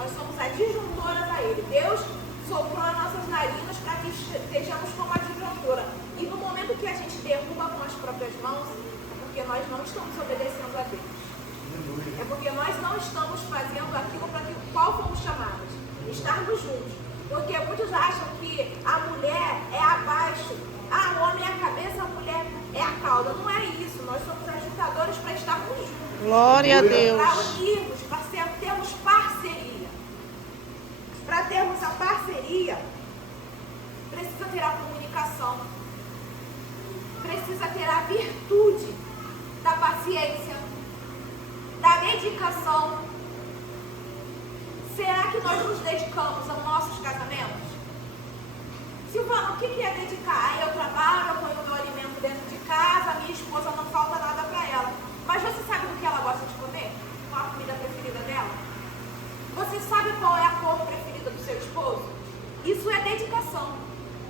Nós somos adjuntoras a Ele. Deus soprou as nossas narinas para que estejamos como adjuntora. E no momento que a gente derruba com as próprias mãos, é porque nós não estamos obedecendo a Deus. É porque nós não estamos fazendo aquilo para que qual fomos chamados. Estarmos juntos. Porque muitos acham que a mulher é abaixo. Ah, o homem é a cabeça, a mulher é a cauda. Não é isso. Nós somos ajuntadores para estarmos juntos. Glória a Deus. Para unirmos, para termos parceria. Para termos a parceria, precisa ter a comunicação. Precisa ter a virtude da paciência, da dedicação. Será que nós nos dedicamos aos nossos casamentos? Silvana, o que é dedicar? Eu trabalho, eu ponho o meu alimento dentro de casa, minha esposa não falta nada para ela. Mas você sabe do que ela gosta de comer? Qual a comida preferida dela? Você sabe qual é a cor preferida do seu esposo? Isso é dedicação.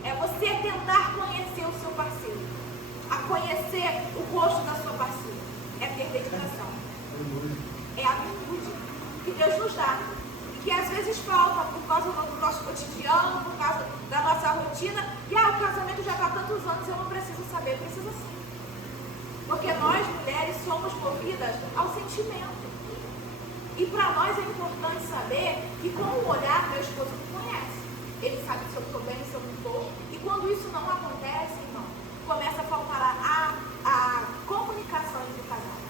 É você tentar conhecer o seu parceiro. A conhecer o rosto da sua parceira. É ter dedicação. É a virtude que Deus nos dá. E que às vezes falta por causa do nosso cotidiano, por causa da nossa rotina. E o casamento já está há tantos anos, eu não preciso saber. Precisa sim. Porque nós, mulheres, somos movidas ao sentimento. E para nós é importante saber que com o olhar, meu esposo me conhece. Ele sabe se eu estou bem, se eu não estou. E quando isso não acontece, irmão, começa a faltar a comunicação entre o casal.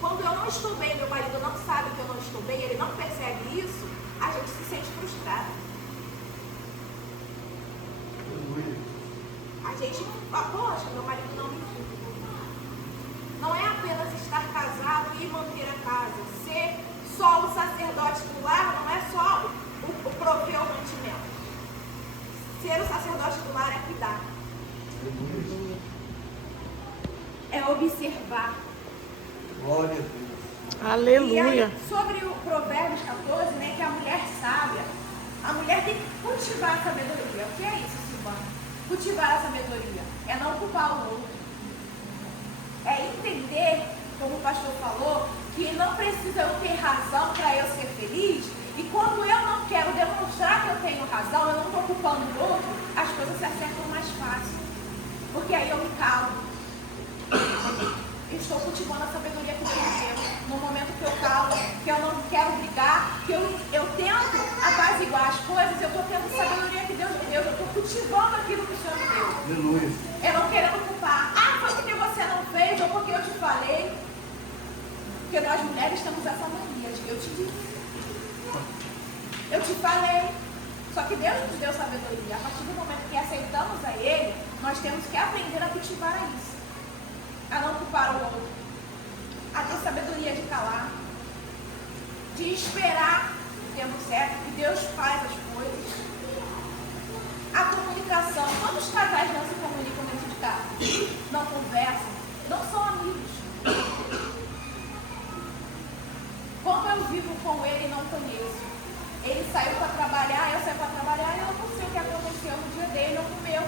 Quando eu não estou bem, meu marido não sabe que eu não estou bem, ele não percebe isso, a gente se sente frustrado. A gente fala, poxa, meu marido não me viu. Não é apenas estar casado e manter a casa. Ser só o sacerdote do lar não é só o prover o mantimento. Ser o sacerdote do lar é cuidar. É observar. Glória a Deus. Aleluia. E aí, sobre o Provérbios 14, né, que a mulher sábia, a mulher tem que cultivar a sabedoria. O que é isso, Silvana? Cultivar a sabedoria é não culpar o outro. É entender, como o pastor falou, que não precisa eu ter razão para eu ser feliz. E quando eu não quero demonstrar que eu tenho razão, eu não estou culpando o outro, as coisas se acertam mais fácil. Porque aí eu me calo. Eu estou cultivando a sabedoria que Deus me deu. No momento que eu calo, que eu não quero brigar, que eu tento apaziguar as coisas, eu estou tendo sabedoria que Deus me deu. Eu estou cultivando aquilo que o Senhor me deu. Aleluia. Eu não querendo culpar. Ah, foi porque você não fez ou porque eu te falei. Porque nós mulheres temos essa mania de eu te disse. Eu te falei. Só que Deus nos deu sabedoria. A partir do momento que aceitamos a Ele, nós temos que aprender a cultivar isso. A não culpar o outro. A ter sabedoria de calar. De esperar o tempo certo, que Deus faz as coisas. A comunicação. Quantos casais não se comunicam dentro de casa? Não conversam? Não são amigos. Como eu vivo com ele e não conheço? Ele saiu para trabalhar, eu saí para trabalhar e eu não sei o que aconteceu no dia dele ou no meu.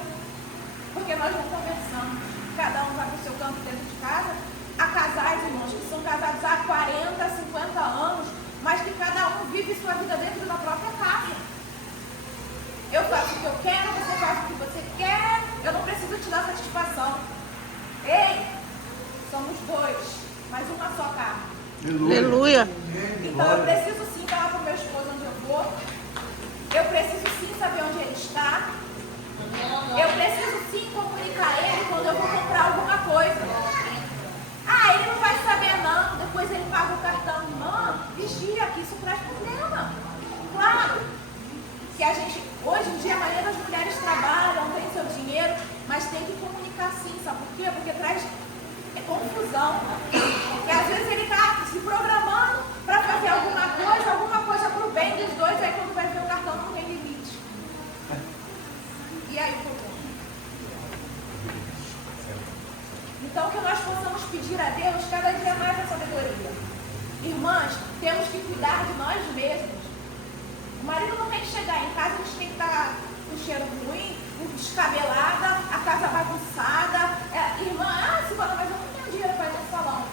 Porque nós não conversamos. Cada um vai para o seu canto dentro de casa. Há casais, irmãos, que são casados há 40, 50 anos, mas que cada um vive sua vida dentro da própria casa. Eu faço o que eu quero, você faz o que você quer, eu não preciso te dar satisfação. Ei, somos dois, mas uma só carne. Aleluia. Então eu preciso sim falar para o meu esposo onde eu vou. Eu preciso sim saber onde ele está. Eu preciso sim comunicar a ele quando eu vou comprar alguma coisa. Ah, ele não vai saber não. Depois ele paga o cartão. Irmã, vigia que isso traz problema. Claro que a gente, hoje em dia, a maioria das mulheres trabalham, tem seu dinheiro, mas tem que comunicar sim. Sabe por quê? Porque traz confusão. Porque às vezes ele está se programando para fazer alguma coisa para o bem dos dois, aí quando vai ver o cartão não tem limite. E aí o problema? Então que nós possamos pedir a Deus cada dia mais a sabedoria. Irmãs, temos que cuidar de nós mesmos. O marido não tem que chegar em casa, a gente tem que estar com cheiro ruim, descabelada, a casa bagunçada. Irmã, Silvana, mas eu não tenho dinheiro para ir no salão.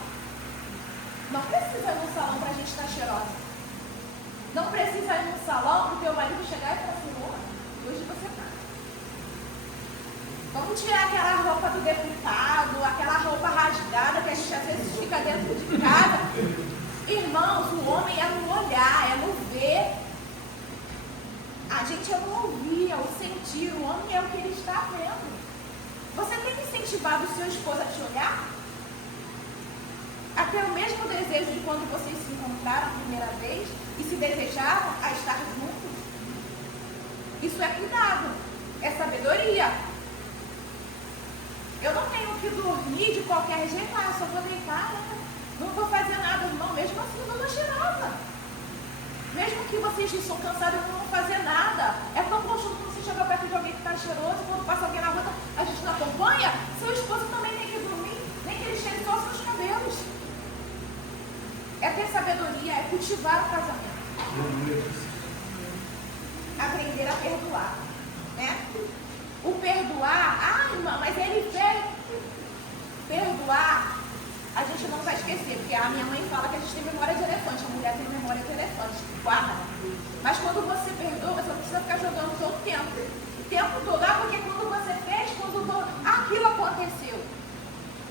Não precisa ir no salão para a gente estar cheirosa. sair no salão para o teu marido chegar e falar assim, hoje você tá. Vamos tirar aquela roupa do deputado, aquela roupa rasgada que a gente às vezes fica dentro de casa. Irmãos, o homem é no olhar, é no ver. A gente é no ouvir, é o sentir. O homem é o que ele está vendo. Você tem incentivado o seu esposo a te olhar? A ter o mesmo desejo de quando vocês se encontraram a primeira vez e se desejaram a estar juntos? Isso é cuidado, é sabedoria. Eu não tenho que dormir de qualquer jeito, só vou deitar, não vou fazer nada, irmão. Mesmo assim, eu não cheirosa. Mesmo que vocês estão cansados, eu não vou fazer nada. É tão gostoso quando você chega perto de alguém que está cheiroso, quando passa alguém na rua, a gente não acompanha. Seu esposo também tem que dormir, nem que ele cheire só os seus cabelos. É ter sabedoria, é cultivar o casamento. Aprender a perdoar, né? O perdoar, irmã, mas ele fez. Perdoar, a gente não vai esquecer, porque a minha mãe fala que a gente tem memória de elefante, a mulher tem memória de elefante, guarda. Mas quando você perdoa, você não precisa ficar jogando todo o tempo todo, porque quando você fez, aquilo aconteceu.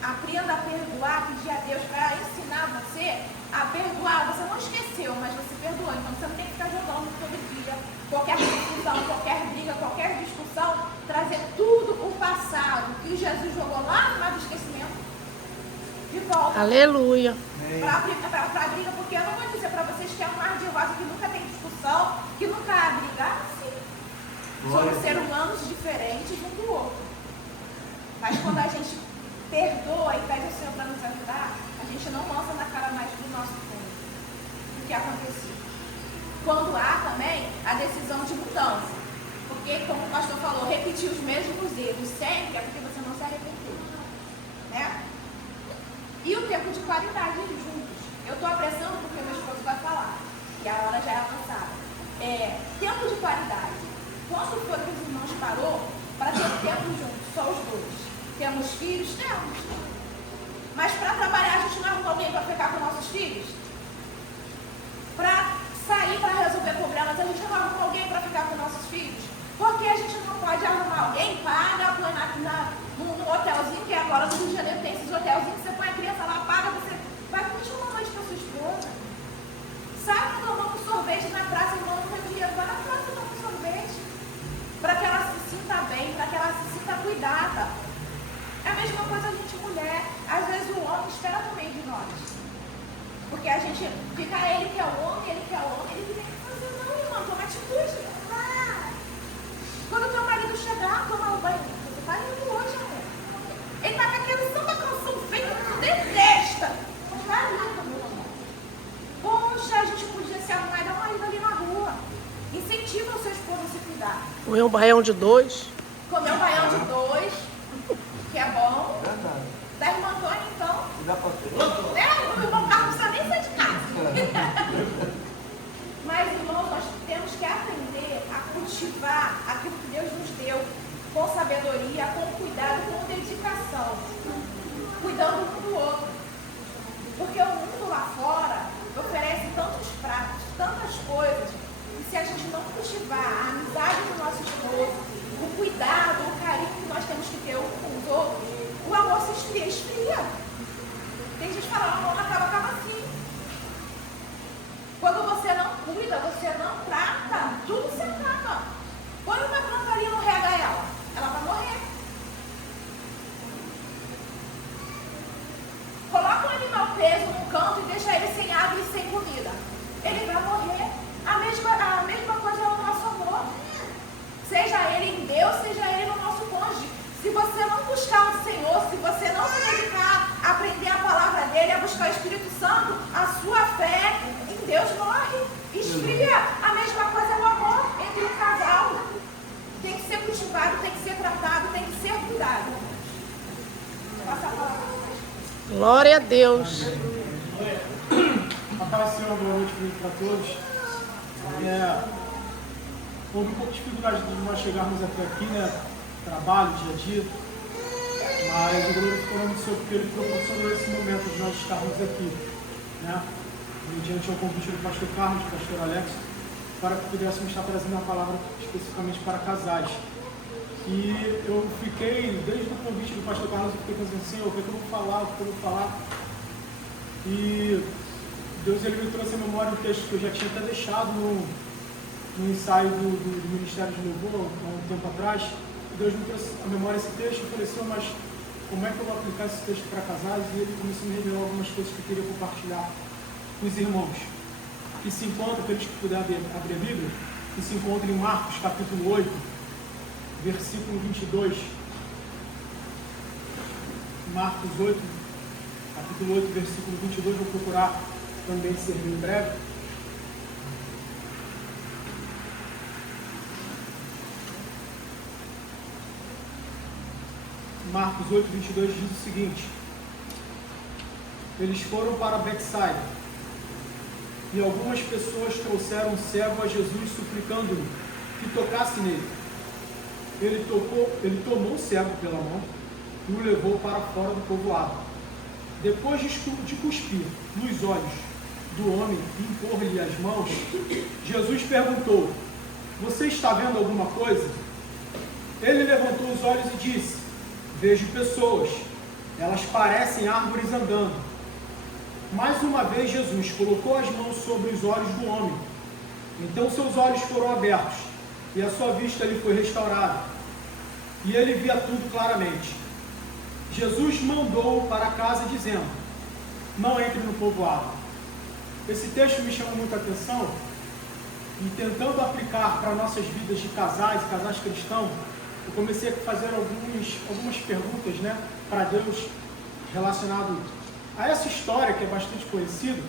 Aprenda a perdoar, pedir a Deus para ensinar você a perdoar. Você não esqueceu, mas você perdoou. Então você não tem que ficar jogando todo dia qualquer confusão, qualquer briga, qualquer discussão, trazer tudo o passado que Jesus jogou lá no mar do esquecimento de volta. Aleluia. Para a briga, porque eu não vou dizer para vocês que é um mar de rosa que nunca tem discussão, que nunca há briga. Sim. Somos seres humanos diferentes um do outro. Mas quando a gente perdoa e pede ao Senhor para nos ajudar, a gente não lança na cara mais do nosso cônjuge o que aconteceu. Quando há também a decisão de mudança, porque como o pastor falou, repetir os mesmos erros sempre é porque você não se arrependeu, né? E o tempo de qualidade juntos. Eu estou apressando porque meu esposo vai falar e a hora já é avançada. Tempo de qualidade. Quando foi que os irmãos parou para ter tempo juntos, só os dois? Temos filhos? Temos. Mas para trabalhar, a gente não arruma alguém para ficar com nossos filhos? Para sair, para resolver problemas, a gente não arruma alguém para ficar com nossos filhos? Porque a gente não pode arrumar alguém, paga num hotelzinho, que agora no Rio de Janeiro tem esses hotelzinhos, você põe a criança lá, paga, você vai curtir uma noite com a sua esposa. Sai tomando sorvete na praça, irmão, não tem dinheiro, vai na praça tomar sorvete. Para que ela se sinta bem, para que ela se sinta cuidada. É a mesma coisa a gente mulher. Às vezes o homem espera no meio de nós. Porque a gente fica, ele quer o homem, ele tem que fazer. Não, irmão, toma atitude. Quando o teu marido chegar, toma o banho. Você tá lindo hoje, amor. Ele tá com aquele samba canção feito que tu detesta. Mas tá lindo, meu amor. Poxa, a gente podia se arrumar e dar uma ida ali na rua. Incentiva o seu esposo a se cuidar. Comer um baião de 2. Comer um baião de 2, que é bom. Verdade. Da irmã Antônia, então. Dá pra ter. O irmão Carlos não precisa nem sair de casa. Mas, irmãos, nós temos que aprender a cultivar aquilo que Deus nos deu com sabedoria, com cuidado, com dedicação. Cuidando um do outro. Porque o mundo lá fora oferece tantos pratos, tantas coisas. E se a gente não cultivar a amizade do nosso esposo, o cuidado, o carinho que nós temos que ter uns com os outros, o amor se esfria. Tem gente que fala, o amor acaba assim. Quando você não cuida, você não trata, tudo se acaba. Põe uma planta ali e não rega ela vai morrer. Coloca um animal preso num canto e deixa ele sem água e sem comida. Ele vai morrer. A mesma coisa é o nosso amor. Seja ele em Deus, seja ele no nosso cônjuge. Se você não buscar o Senhor, se você não se dedicar a aprender a palavra dele, a buscar o Espírito Santo, a sua fé em Deus morre, esfria. A mesma coisa é o amor entre o casal. Tem que ser cultivado, tem que ser tratado, tem que ser cuidado. Passa a palavra para vocês. Glória a Deus. A paz do Senhor, boa noite para todos. Houve um pouco de dificuldade de nós chegarmos até aqui, né? Trabalho, dia a dia. Mas o glória ficou no nome do Senhor porque ele proporcionou esse momento de nós estarmos aqui, né? Mediante ao convite do pastor Carlos, do pastor Alex. para que pudéssemos estar trazendo a palavra especificamente para casais. E eu fiquei, desde o convite do pastor Carlos, eu fiquei pensando assim, o que eu vou falar, o que eu vou falar. E Deus ele me trouxe a memória um texto que eu já tinha até deixado no ensaio do Ministério de Louvor, há um tempo atrás. Deus me trouxe a memória esse texto e falei assim, mas como é que eu vou aplicar esse texto para casais? E ele começou a me revelar algumas coisas que eu queria compartilhar com os irmãos. Que se encontra, aqueles que puderem abrir a Bíblia, que se encontra em Marcos capítulo 8, versículo 22. Marcos 8, capítulo 8, versículo 22, vou procurar também ser bem breve. Marcos 8, 22 diz o seguinte: eles foram para Betsaida, e algumas pessoas trouxeram um cego a Jesus, suplicando-lhe que tocasse nele. Ele tomou o cego pela mão e o levou para fora do povoado. Depois de cuspir nos olhos do homem e impor-lhe as mãos, Jesus perguntou: você está vendo alguma coisa? Ele levantou os olhos e disse: vejo pessoas, elas parecem árvores andando. Mais uma vez Jesus colocou as mãos sobre os olhos do homem. Então seus olhos foram abertos e a sua vista lhe foi restaurada. E ele via tudo claramente. Jesus mandou-o para casa dizendo: não entre no povoado. Esse texto me chamou muita atenção e tentando aplicar para nossas vidas de casais cristãos, eu comecei a fazer algumas perguntas, para Deus relacionado a essa história que é bastante conhecida.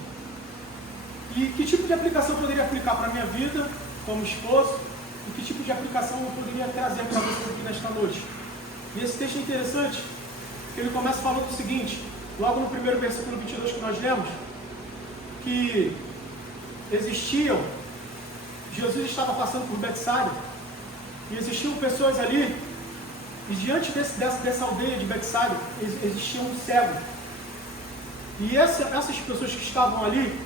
E que tipo de aplicação eu poderia aplicar para a minha vida como esposo e que tipo de aplicação eu poderia trazer para vocês aqui nesta noite. E esse texto é interessante, porque ele começa falando o seguinte, logo no primeiro versículo 22 que nós lemos, que Jesus estava passando por Betsaida, e existiam pessoas ali, e diante dessa aldeia de Betsaida, existia um cego. E essas pessoas que estavam ali,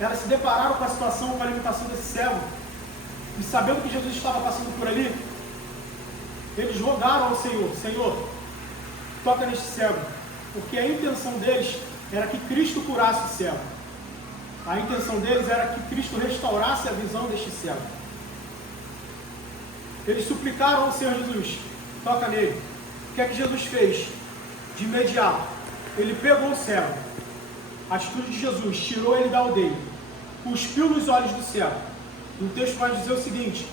elas se depararam com a situação, com a limitação desse cego, e sabendo que Jesus estava passando por ali, eles rogaram ao Senhor: Senhor, toca neste cego, porque a intenção deles era que Cristo curasse o cego. A intenção deles era que Cristo restaurasse a visão deste cego. Eles suplicaram ao Senhor Jesus: toca nele. O que é que Jesus fez? De imediato, ele pegou o cego. A atitude de Jesus: tirou ele da aldeia, cuspiu nos olhos do cego. E o texto vai dizer o seguinte: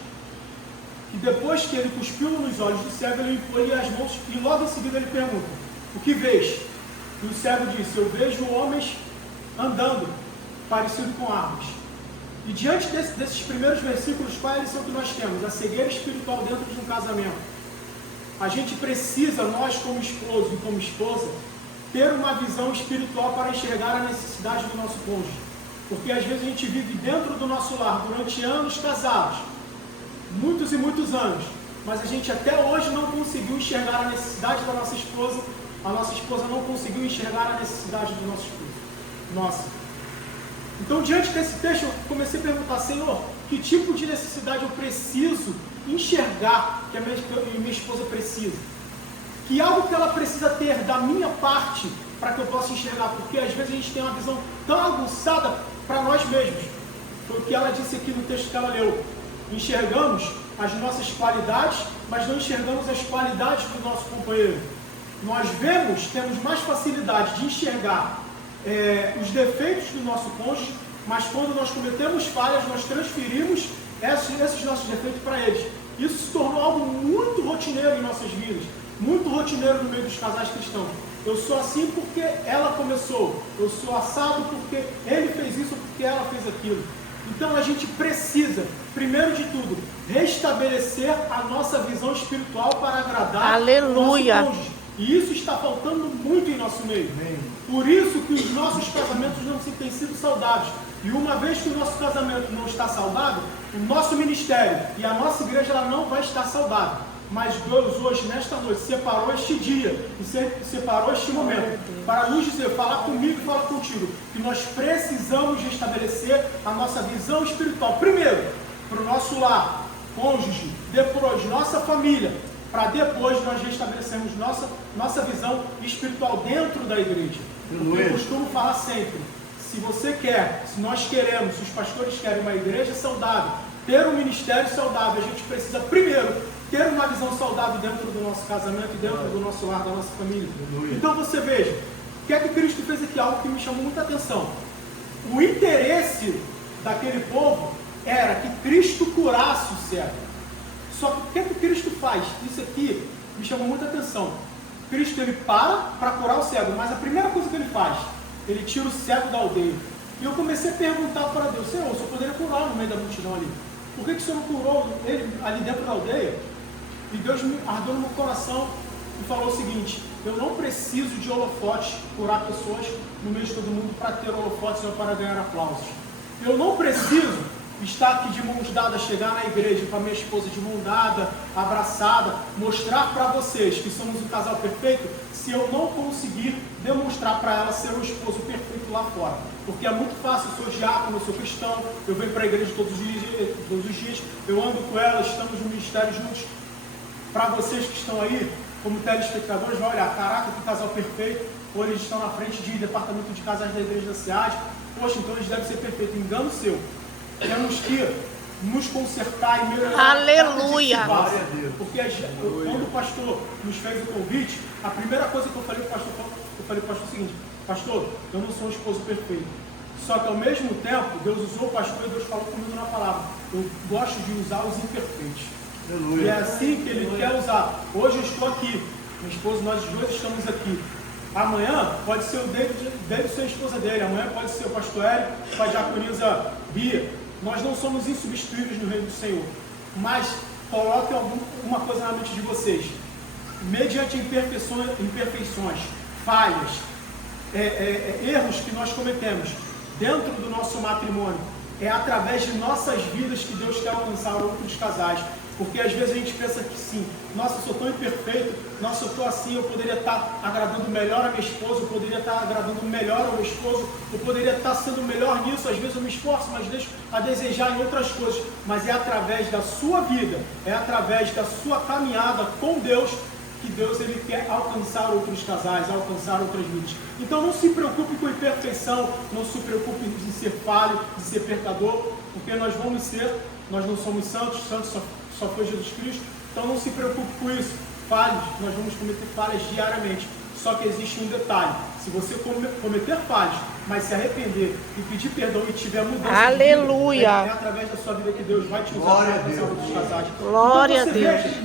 que depois que ele cuspiu nos olhos do cego, ele impôs as mãos e logo em seguida ele pergunta: o que vês? E o cego disse: eu vejo homens andando, parecido com árvores. E diante desses primeiros versículos, qual é a lição que nós temos? A cegueira espiritual dentro de um casamento. A gente precisa, nós como esposo e como esposa, ter uma visão espiritual para enxergar a necessidade do nosso cônjuge. Porque às vezes a gente vive dentro do nosso lar durante anos casados, muitos e muitos anos, mas a gente até hoje não conseguiu enxergar a necessidade da nossa esposa, a nossa esposa não conseguiu enxergar a necessidade do nosso esposo. Nossa. Então, diante desse texto, eu comecei a perguntar: Senhor, que tipo de necessidade eu preciso enxergar que a minha esposa precisa? Que algo que ela precisa ter da minha parte para que eu possa enxergar? Porque às vezes a gente tem uma visão tão aguçada para nós mesmos. Foi o que ela disse aqui no texto que ela leu. Enxergamos as nossas qualidades, mas não enxergamos as qualidades do nosso companheiro. Nós temos mais facilidade de enxergar os defeitos do nosso cônjuge, mas quando nós cometemos falhas, nós transferimos esses nossos defeitos para eles. Isso se tornou algo muito rotineiro em nossas vidas, muito rotineiro no meio dos casais cristãos. Eu sou assim porque ela começou, eu sou assado porque ele fez isso, porque ela fez aquilo. Então a gente precisa, primeiro de tudo, restabelecer a nossa visão espiritual para agradar Aleluia. o nosso cônjuge. E isso está faltando muito em nosso meio. Por isso que os nossos casamentos não têm sido saudáveis. E uma vez que o nosso casamento não está saudável, o nosso ministério e a nossa igreja ela não vai estar saudável. Mas Deus hoje, nesta noite, separou este dia e separou este momento para nos dizer, falar comigo e falar contigo, que nós precisamos restabelecer a nossa visão espiritual. Primeiro, para o nosso lar, cônjuge, depois nossa família, para depois nós restabelecermos nossa visão espiritual dentro da igreja. Eu costumo falar sempre, se você quer, se nós queremos, se os pastores querem uma igreja saudável, ter um ministério saudável, a gente precisa primeiro ter uma visão saudável dentro do nosso casamento e dentro do nosso lar, da nossa família. Então você veja, o que é que Cristo fez aqui? Algo que me chamou muita atenção. O interesse daquele povo era que Cristo curasse o cego. Só que o que é que Cristo faz? Isso aqui me chamou muita atenção. Cristo ele para curar o cego, mas a primeira coisa que ele faz, ele tira o cego da aldeia. E eu comecei a perguntar para Deus, Senhor, o Senhor poderia curar no meio da multidão ali. Por que o Senhor não curou ele ali dentro da aldeia? E Deus ardeu no meu coração e falou o seguinte, eu não preciso de holofotes curar pessoas no meio de todo mundo para ter holofotes ou para ganhar aplausos. Eu não preciso estar aqui de mãos dadas, chegar na igreja com a minha esposa de mão dada, abraçada, mostrar para vocês que somos um casal perfeito, se eu não conseguir demonstrar para ela ser um esposo perfeito lá fora. Porque é muito fácil, eu sou diácono, eu sou cristão, eu venho para a igreja todos os dias, eu ando com ela, estamos no ministério juntos. Para vocês que estão aí, como telespectadores, vai olhar, caraca, que casal perfeito, ou eles estão na frente de departamento de casais da igreja da SEAD, poxa, então eles devem ser perfeitos. Engano seu. Temos que nos consertar e melhorar. Aleluia! Porque quando o pastor nos fez o convite, a primeira coisa que eu falei para o pastor, o seguinte, pastor, eu não sou um esposo perfeito. Só que ao mesmo tempo, Deus usou o pastor e Deus falou comigo na palavra. Eu gosto de usar os imperfeitos. Aleluia. E é assim que ele quer usar. Hoje eu estou aqui, minha esposa, nós dois estamos aqui. Amanhã pode ser o David ser a esposa dele, amanhã pode ser o pastor Hélio, a diaconisa Bia. Nós não somos insubstituíveis no reino do Senhor. Mas coloque uma coisa na mente de vocês. Mediante imperfeições, falhas, erros que nós cometemos dentro do nosso matrimônio, é através de nossas vidas que Deus quer alcançar outros casais. Porque às vezes a gente pensa que sim, nossa, eu sou tão imperfeito, nossa, eu estou assim, eu poderia estar agradando melhor a minha esposa, eu poderia estar agradando melhor ao meu esposo, eu poderia estar sendo melhor nisso, às vezes eu me esforço, mas deixo a desejar em outras coisas. Mas é através da sua vida, é através da sua caminhada com Deus, que Deus ele quer alcançar outros casais, alcançar outras vidas. Então não se preocupe com imperfeição, não se preocupe de ser falho, de ser pecador, porque nós vamos ser, nós não somos santos, santos só foi Jesus Cristo, então não se preocupe com isso. Falhas, nós vamos cometer falhas diariamente. Só que existe um detalhe: se você cometer falhas, mas se arrepender e pedir perdão e tiver mudança, aleluia, de vida, é através da sua vida que Deus vai te usar para alcançar outros casais. Glória então, a Deus. Veja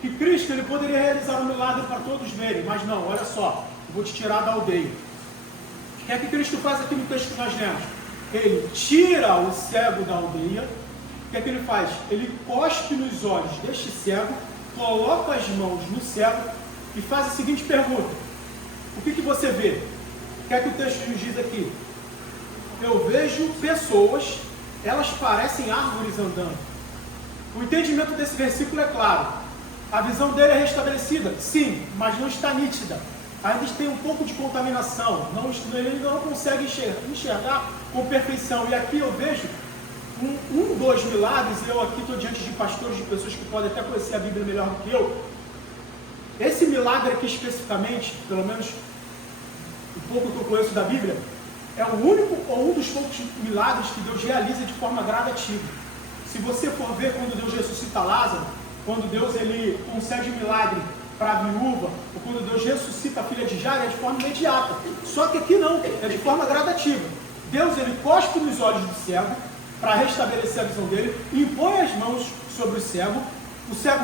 que Cristo ele poderia realizar um milagre para todos verem, mas não, olha só, eu vou te tirar da aldeia. O que é que Cristo faz aqui no texto que nós lemos? Ele tira o cego da aldeia. O que é que ele faz? Ele cospe nos olhos deste cego, coloca as mãos no cego e faz a seguinte pergunta: o que você vê? O que é que o texto nos diz aqui? Eu vejo pessoas, elas parecem árvores andando. O entendimento desse versículo é claro. A visão dele é restabelecida? Sim, mas não está nítida. Ainda tem um pouco de contaminação. Ele não consegue enxergar com perfeição. E aqui eu vejo dois milagres, e eu aqui estou diante de pastores, de pessoas que podem até conhecer a Bíblia melhor do que eu. Esse milagre aqui especificamente, pelo menos um pouco que eu conheço da Bíblia, é o único ou um dos poucos milagres que Deus realiza de forma gradativa. Se você for ver quando Deus ressuscita Lázaro, quando Deus ele concede um milagre para a viúva, ou quando Deus ressuscita a filha de Jairo, é de forma imediata. Só que aqui não, é de forma gradativa. Deus ele cospe nos olhos do cego, para restabelecer a visão dele, impõe as mãos sobre o cego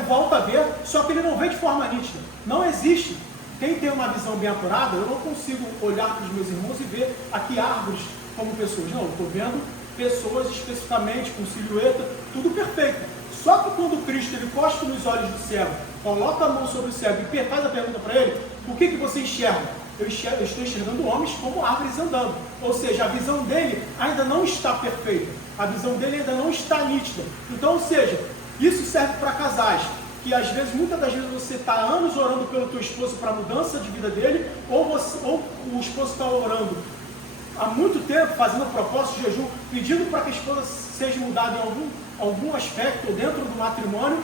volta a ver, só que ele não vê de forma nítida. Não existe. Quem tem uma visão bem apurada, eu não consigo olhar para os meus irmãos e ver aqui árvores como pessoas. Não, eu estou vendo pessoas especificamente, com silhueta, tudo perfeito. Só que quando Cristo ele cospe nos olhos do cego, coloca a mão sobre o cego e faz a pergunta para ele: o que você enxerga? Eu estou enxergando homens como árvores andando. Ou seja, a visão dele ainda não está perfeita. A visão dele ainda não está nítida. Então, ou seja, isso serve para casais que às vezes, muitas das vezes você está anos orando pelo teu esposo para a mudança de vida dele, ou o esposo está orando há muito tempo fazendo propósito de jejum, pedindo para que a esposa seja mudada em algum aspecto dentro do matrimônio,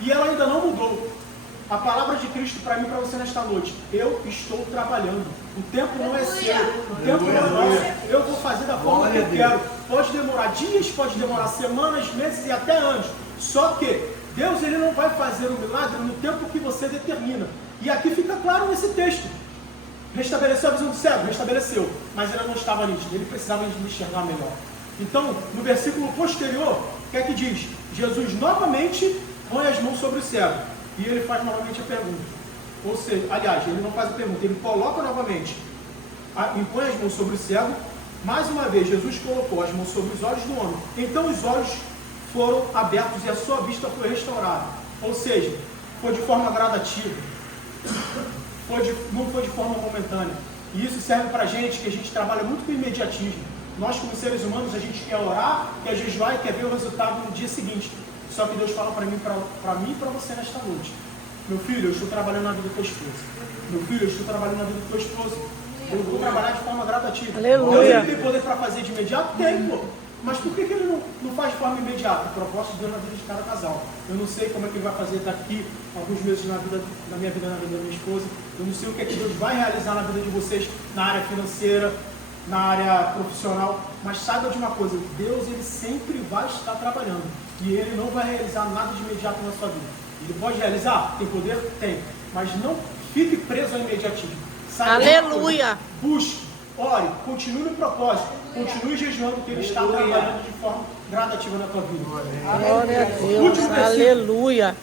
e ela ainda não mudou. A palavra de Cristo para mim e para você nesta noite: eu estou trabalhando. O tempo não é seu, o tempo não é nosso. Eu vou fazer da forma que eu quero. Pode demorar dias, pode demorar semanas, meses e até anos. Só que Deus, ele não vai fazer um milagre no tempo que você determina. E aqui fica claro nesse texto. Restabeleceu a visão do cego? Restabeleceu. Mas ele não estava nítido, ele precisava de enxergar melhor. Então, no versículo posterior, o que é que diz? Jesus novamente põe as mãos sobre o cego. E ele faz novamente a pergunta. Ou seja, aliás, ele não faz a pergunta, ele coloca novamente. Impõe as mãos sobre o cego. Mais uma vez, Jesus colocou as mãos sobre os olhos do homem. Então os olhos foram abertos e a sua vista foi restaurada. Ou seja, foi de forma gradativa. Não foi de forma momentânea. E isso serve para a gente, que a gente trabalha muito com imediatismo. Nós, como seres humanos, a gente quer orar, quer jejuar e quer ver o resultado no dia seguinte. Só que Deus fala para mim e para você nesta noite: meu filho, eu estou trabalhando na vida da tua esposa. Meu filho, eu estou trabalhando na vida da tua esposa. Eu vou trabalhar de forma gradativa. Aleluia. Deus tem poder para fazer de imediato? Tem, pô. Mas por que ele não faz de forma imediata? O propósito de Deus na vida de cada casal. Eu não sei como é que ele vai fazer daqui alguns meses na minha vida, na vida da minha esposa. Eu não sei o que é que Deus vai realizar na vida de vocês, na área financeira, na área profissional. Mas saiba de uma coisa: Deus, ele sempre vai estar trabalhando. E ele não vai realizar nada de imediato na sua vida. Ele pode realizar? Tem poder? Tem. Mas não fique preso ao imediatismo. Aleluia. Busque, ore, continue no propósito, continue jejuando, que ele está trabalhando de forma gradativa na tua vida. Glória a Deus. Aleluia.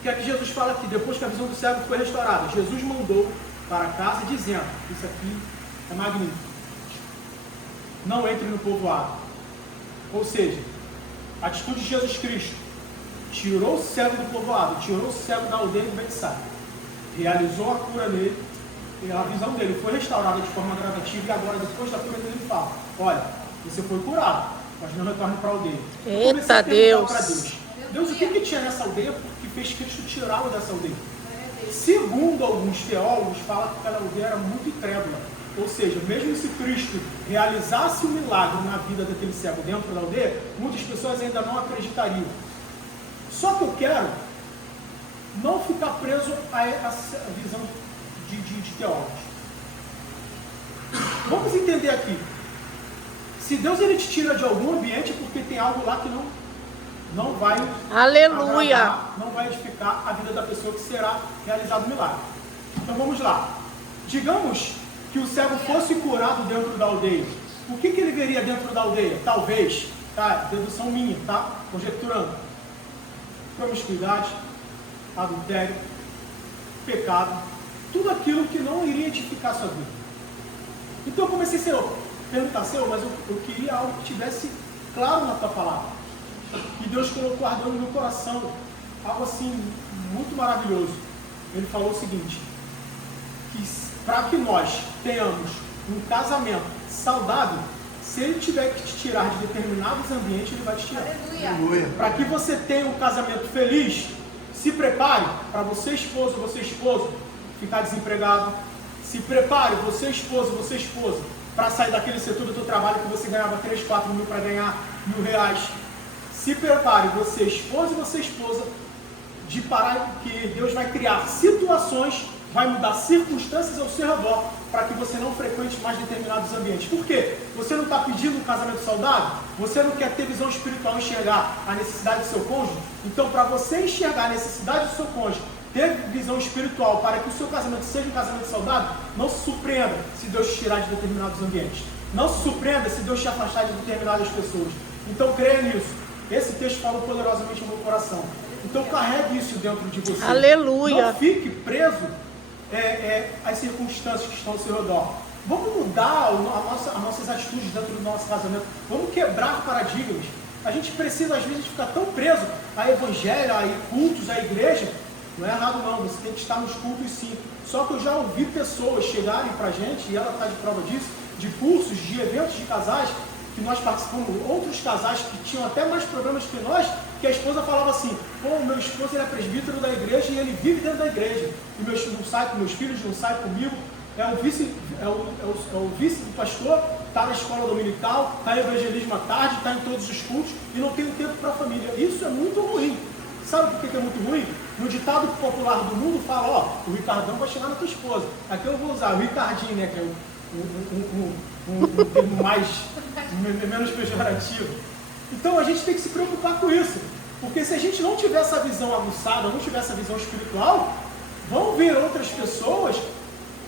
O que é que Jesus fala aqui? Depois que a visão do cego foi restaurada, Jesus mandou para casa dizendo: isso aqui é magnífico. Não entre no povoado. Ou seja, a atitude de Jesus Cristo tirou o cego do povoado, tirou o cego da aldeia de Betsaida, realizou a cura nele, e a visão dele foi restaurada de forma gradativa, e agora, depois da cura dele, ele fala: olha, você foi curado, mas não retorne para a aldeia. Eita Deus! Deus, o que tinha nessa aldeia que fez Cristo tirá-lo dessa aldeia? Segundo alguns teólogos, fala que aquela aldeia era muito incrédula. Ou seja, mesmo se Cristo realizasse um milagre na vida daquele cego dentro da aldeia, muitas pessoas ainda não acreditariam. Só que eu quero não ficar preso a essa visão de teólogos. Vamos entender aqui. Se Deus, ele te tira de algum ambiente, é porque tem algo lá que não vai Aleluia. agradar, não vai edificar a vida da pessoa que será realizado o milagre. Então vamos lá. Digamos que o cego fosse curado dentro da aldeia. O que ele veria dentro da aldeia? Talvez, tá? Dedução minha, tá? Conjecturando. Promiscuidade, adultério, pecado, tudo aquilo que não iria edificar a sua vida. Então eu comecei a perguntar: Senhor, mas eu queria algo que tivesse claro na tua palavra. E Deus colocou ardendo no meu coração algo assim muito maravilhoso. Ele falou o seguinte: que para que nós tenhamos um casamento saudável, se ele tiver que te tirar de determinados ambientes, ele vai te tirar. Para que você tenha um casamento feliz, se prepare para você esposo, ficar desempregado. Se prepare, você esposa, para sair daquele setor do teu trabalho que você ganhava 3, 4 mil para ganhar R$1.000. Se prepare, você esposa, de parar, que Deus vai criar situações, vai mudar circunstâncias ao seu redor, para que você não frequente mais determinados ambientes. Por quê? Você não está pedindo um casamento saudável? Você não quer ter visão espiritual, enxergar a necessidade do seu cônjuge? Então, para você enxergar a necessidade do seu cônjuge, ter visão espiritual, para que o seu casamento seja um casamento saudável, não se surpreenda se Deus te tirar de determinados ambientes. Não se surpreenda se Deus te afastar de determinadas pessoas. Então, creia nisso. Esse texto falou poderosamente no meu coração. Então, carregue isso dentro de você. Aleluia. Não fique preso às circunstâncias que estão ao seu redor. Vamos mudar as nossas atitudes dentro do nosso casamento. Vamos quebrar paradigmas. A gente precisa, às vezes, ficar tão preso a evangelho, a cultos, a igreja. Não é errado não, você tem que estar nos cultos sim. Só que eu já ouvi pessoas chegarem pra gente, e ela está de prova disso, de cursos, de eventos de casais, que nós participamos, outros casais que tinham até mais problemas que nós, que a esposa falava assim: pô, meu esposo, ele é presbítero da igreja e ele vive dentro da igreja. E meus filhos não saem comigo. é o vice do pastor, está na escola dominical, está em evangelismo à tarde, está em todos os cultos e não tem tempo para a família. Isso é muito ruim. Sabe por que é muito ruim? No ditado popular do mundo fala, ó, o Ricardão vai chegar na tua esposa. Aqui eu vou usar o Ricardinho, né, que é um termo menos pejorativo. Então a gente tem que se preocupar com isso. Porque se a gente não tiver essa visão aguçada, não tiver essa visão espiritual, vão vir outras pessoas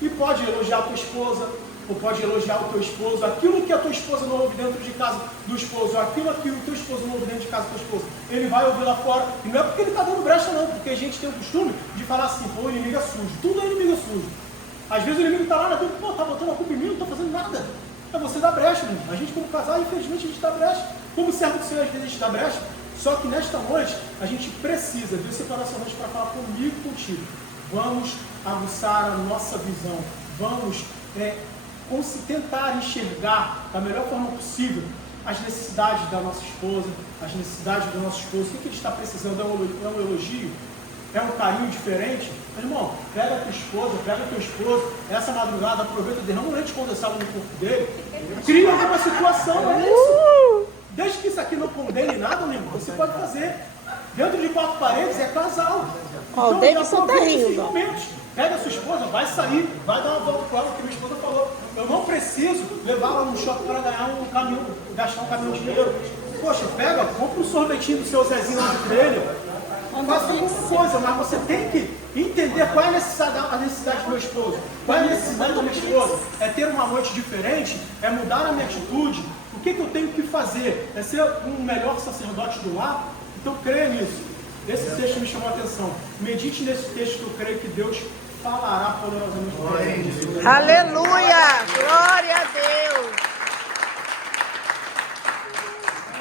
e pode elogiar a tua esposa, ou pode elogiar o teu esposo, aquilo que a tua esposa não ouve dentro de casa do esposo, aquilo que o teu esposo não ouve dentro de casa do teu esposo, ele vai ouvir lá fora, e não é porque ele está dando brecha não, porque a gente tem o costume de falar assim, pô, o inimigo é sujo, tudo é inimigo sujo. Às vezes o inimigo está lá na dentro, pô, tá botando a culpa em mim, não estou fazendo nada. É você dá brecha, irmão. A gente como casal, infelizmente a gente dá brecha. Como servo do Senhor, às vezes a gente dá brecha, só que nesta noite a gente precisa de separar essa noite para falar comigo e contigo. Vamos aguçar a nossa visão, vamos tentar enxergar da melhor forma possível as necessidades da nossa esposa, as necessidades do nosso esposo, o que ele está precisando, é um elogio, é um carinho diferente. Mas, irmão, pega a tua esposa, pega o teu esposo, essa madrugada, aproveita, derrama um leite condensado no corpo dele, cria alguma situação, é isso. Desde que isso aqui não condene nada, meu irmão, você pode fazer. Dentro de 4 paredes é casal. Ó, o Davidson tá rindo. Pega a sua esposa, vai sair, vai dar uma volta com ela, que minha esposa falou. Eu não preciso levar ela no shopping para ganhar gastar um caminhão de dinheiro. Poxa, pega, compra um sorvetinho do seu Zezinho lá de trailer. Faça alguma coisa, mas você tem que entender qual é a necessidade do meu esposo. Qual é a necessidade da minha esposa? É ter uma noite diferente, é mudar a minha atitude. O que eu tenho que fazer? É ser um melhor sacerdote do lar? Então creia nisso. Esse texto me chamou a atenção. Medite nesse texto que eu creio que Deus falará poderosamente. Aleluia! Glória a Deus!